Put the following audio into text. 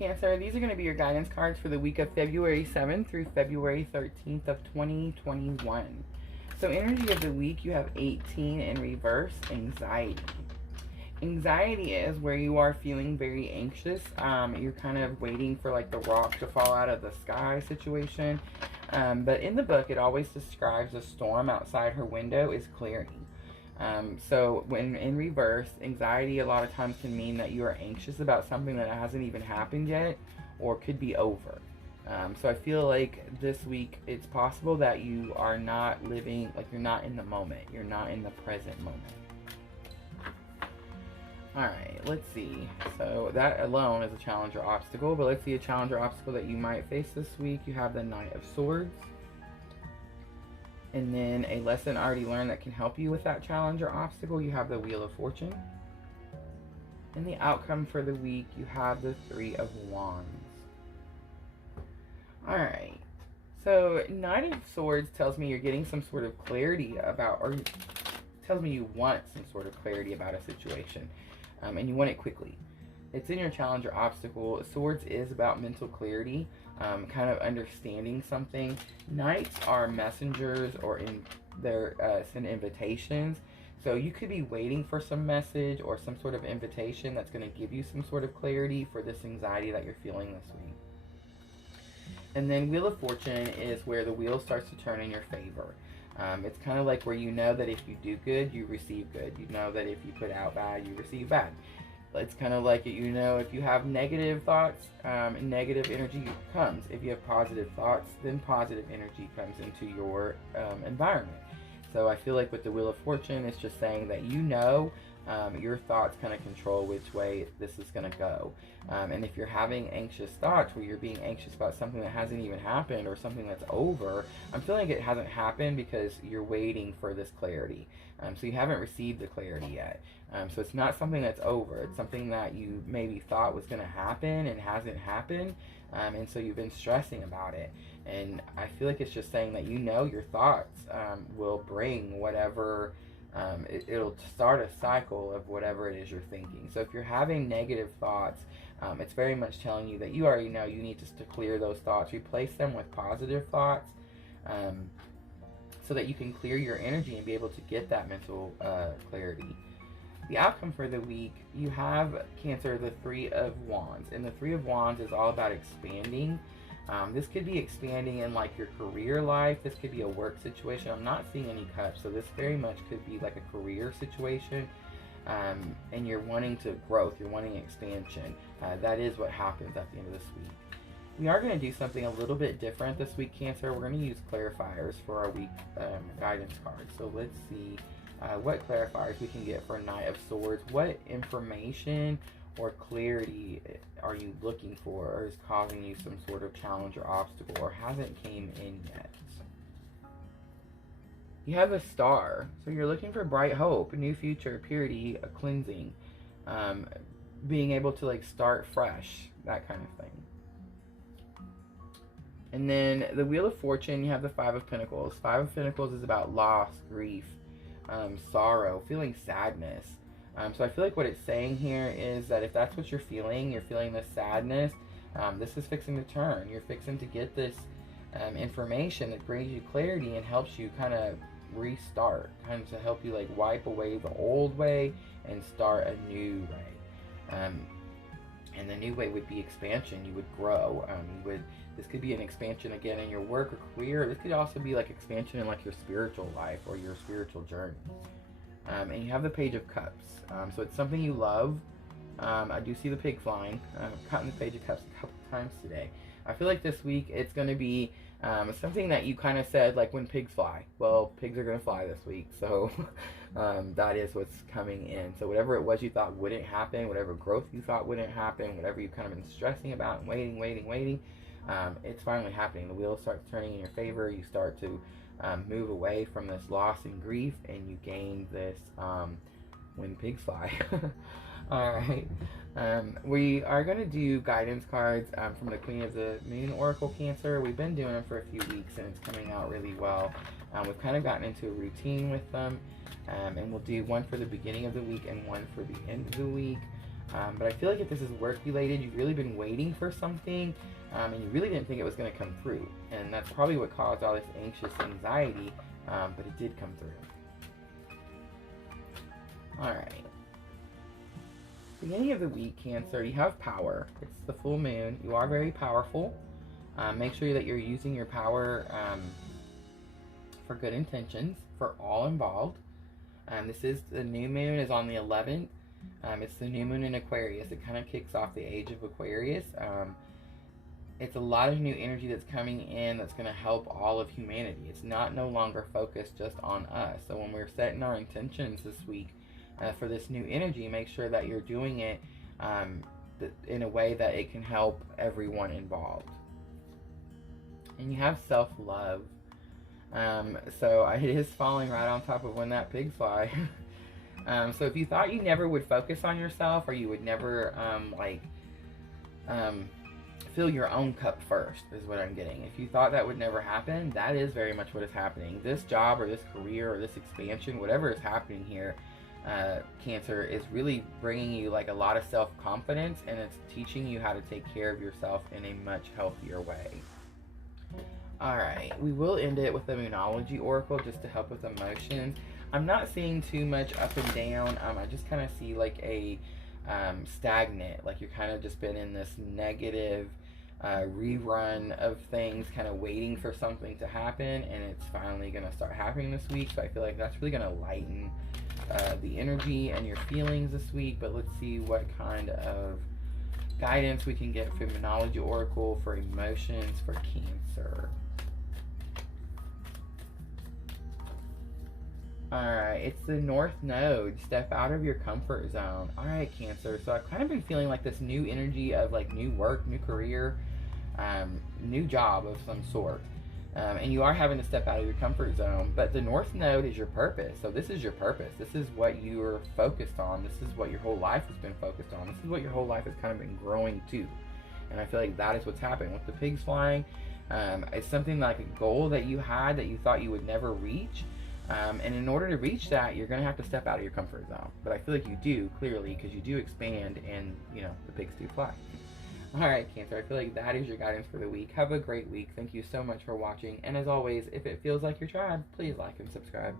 Cancer, these are going to be your guidance cards for the week of February 7th through February 13th of 2021. So energy of the week, you have 18 in reverse, anxiety. Anxiety is where you are feeling very anxious. You're kind of waiting for like the rock to fall out of the sky situation. But in the book, it always describes a storm outside her window is clearing. So when in reverse, anxiety a lot of times can mean that you are anxious about something that hasn't even happened yet or could be over. So I feel like this week it's possible that you are not living, like you're not in the moment. You're not in the present moment. Alright, let's see. So that alone is a challenge or obstacle, but let's see a challenge or obstacle that you might face this week. You have the Knight of Swords. And then a lesson already learned that can help you with that challenge or obstacle, you have the Wheel of Fortune. And the outcome for the week, you have the Three of Wands. Alright, so Knight of Swords tells me you're getting some sort of clarity about, or tells me you want some sort of clarity about a situation, and you want it quickly. It's in your challenge or obstacle. Swords is about mental clarity, kind of understanding something. Knights are messengers, or send invitations. So you could be waiting for some message or some sort of invitation that's going to give you some sort of clarity for this anxiety that you're feeling this week. And then Wheel of Fortune is where the wheel starts to turn in your favor. It's kind of like where you know that if you do good, you receive good. You know that if you put out bad, you receive bad. It's kind of like, you know, if you have negative thoughts, negative energy comes. If you have positive thoughts, then positive energy comes into your environment. So I feel like with the Wheel of Fortune, it's just saying that you know your thoughts kind of control which way this is going to go. And if you're having anxious thoughts where you're being anxious about something that hasn't even happened or something that's over, I'm feeling like it hasn't happened because you're waiting for this clarity. So you haven't received the clarity yet. So it's not something that's over. It's something that you maybe thought was going to happen and hasn't happened. And so you've been stressing about it. And I feel like it's just saying that you know your thoughts will bring whatever, it'll start a cycle of whatever it is you're thinking. So if you're having negative thoughts, it's very much telling you that you already know you need to clear those thoughts. Replace them with positive thoughts so that you can clear your energy and be able to get that mental clarity. The outcome for the week, you have, Cancer, the Three of Wands. And the Three of Wands is all about expanding. This could be expanding in like your career life. This could be a work situation. I'm not seeing any cups, so this very much could be like a career situation. And you're wanting to growth, you're wanting expansion. That is what happens at the end of this week. We are going to do something a little bit different this week, Cancer. We're going to use clarifiers for our week guidance cards. So let's see what clarifiers we can get for Knight of Swords. What information or clarity are you looking for, or is causing you some sort of challenge or obstacle, or hasn't came in yet? You have a Star, so you're looking for bright hope, new future, purity, a cleansing, being able to like start fresh, that kind of thing. And then the Wheel of Fortune, you have the Five of Pentacles. Five of Pentacles is about loss, grief, sorrow, feeling sadness. So I feel like what it's saying here is that if that's what you're feeling this sadness, this is fixing to turn. You're fixing to get this information that brings you clarity and helps you kind of restart, kind of to help you like wipe away the old way and start a new way. And the new way would be expansion. You would grow. This could be an expansion again in your work or career. This could also be like expansion in like your spiritual life or your spiritual journey. And you have the Page of Cups. So it's something you love. I do see the pig flying. I've gotten the Page of Cups a couple times today. I feel like this week it's going to be something that you kind of said, like when pigs fly. Well, pigs are going to fly this week. So that is what's coming in. So whatever it was you thought wouldn't happen, whatever growth you thought wouldn't happen, whatever you've kind of been stressing about and waiting, it's finally happening. The wheel starts turning in your favor. You start to move away from this loss and grief, and you gain this when pigs fly. Alright, we are going to do guidance cards from the Queen of the Moon Oracle, Cancer. We've been doing them for a few weeks and it's coming out really well. We've kind of gotten into a routine with them, and we'll do one for the beginning of the week and one for the end of the week. But I feel like if this is work related, you've really been waiting for something, and you really didn't think it was going to come through. And that's probably what caused all this anxious anxiety, but it did come through. Alright. Beginning of the week, Cancer, you have power. It's the full moon. You are very powerful. Make sure that you're using your power for good intentions for all involved. This is the new moon is on the 11th. It's the new moon in Aquarius. It kind of kicks off the age of Aquarius. It's a lot of new energy that's coming in that's going to help all of humanity. It's no longer focused just on us. So when we're setting our intentions this week for this new energy, make sure that you're doing it in a way that it can help everyone involved. And you have self-love. So it is falling right on top of when that pig fly. So if you thought you never would focus on yourself, or you would never fill your own cup first, is what I'm getting. If you thought that would never happen, that is very much what is happening. This job or this career or this expansion, whatever is happening here, Cancer, is really bringing you like a lot of self-confidence, and it's teaching you how to take care of yourself in a much healthier way. Alright, we will end it with the Moonology Oracle just to help with emotions. I'm not seeing too much up and down. I just kind of see like a stagnant, like you're kind of just been in this negative rerun of things, kind of waiting for something to happen, and it's finally going to start happening this week. So I feel like that's really going to lighten the energy and your feelings this week. But let's see what kind of guidance we can get from Moonology Oracle for emotions for Cancer. Alright, it's the North Node. Step out of your comfort zone. Alright, Cancer. So I've kind of been feeling like this new energy of like new work, new career, new job of some sort. And you are having to step out of your comfort zone. But the North Node is your purpose. So this is your purpose. This is what you're focused on. This is what your whole life has been focused on. This is what your whole life has kind of been growing to. And I feel like that is what's happening. With the pigs flying, it's something like a goal that you had that you thought you would never reach. And in order to reach that, you're going to have to step out of your comfort zone. But I feel like you do, clearly, because you do expand and, you know, the pigs do fly. Alright, Cancer, I feel like that is your guidance for the week. Have a great week. Thank you so much for watching. And as always, if it feels like your tribe, please like and subscribe.